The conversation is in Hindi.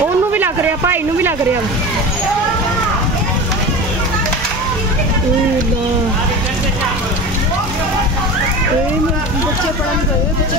ਉਹਨੂੰ ਵੀ ਲੱਗ ਰਿਹਾ, ਭਾਈ ਨੂੰ ਵੀ ਲੱਗ ਰਿਹਾ. ਬੱਚੇ ਪੜਨ ਗਏ, ਬੱਚੇ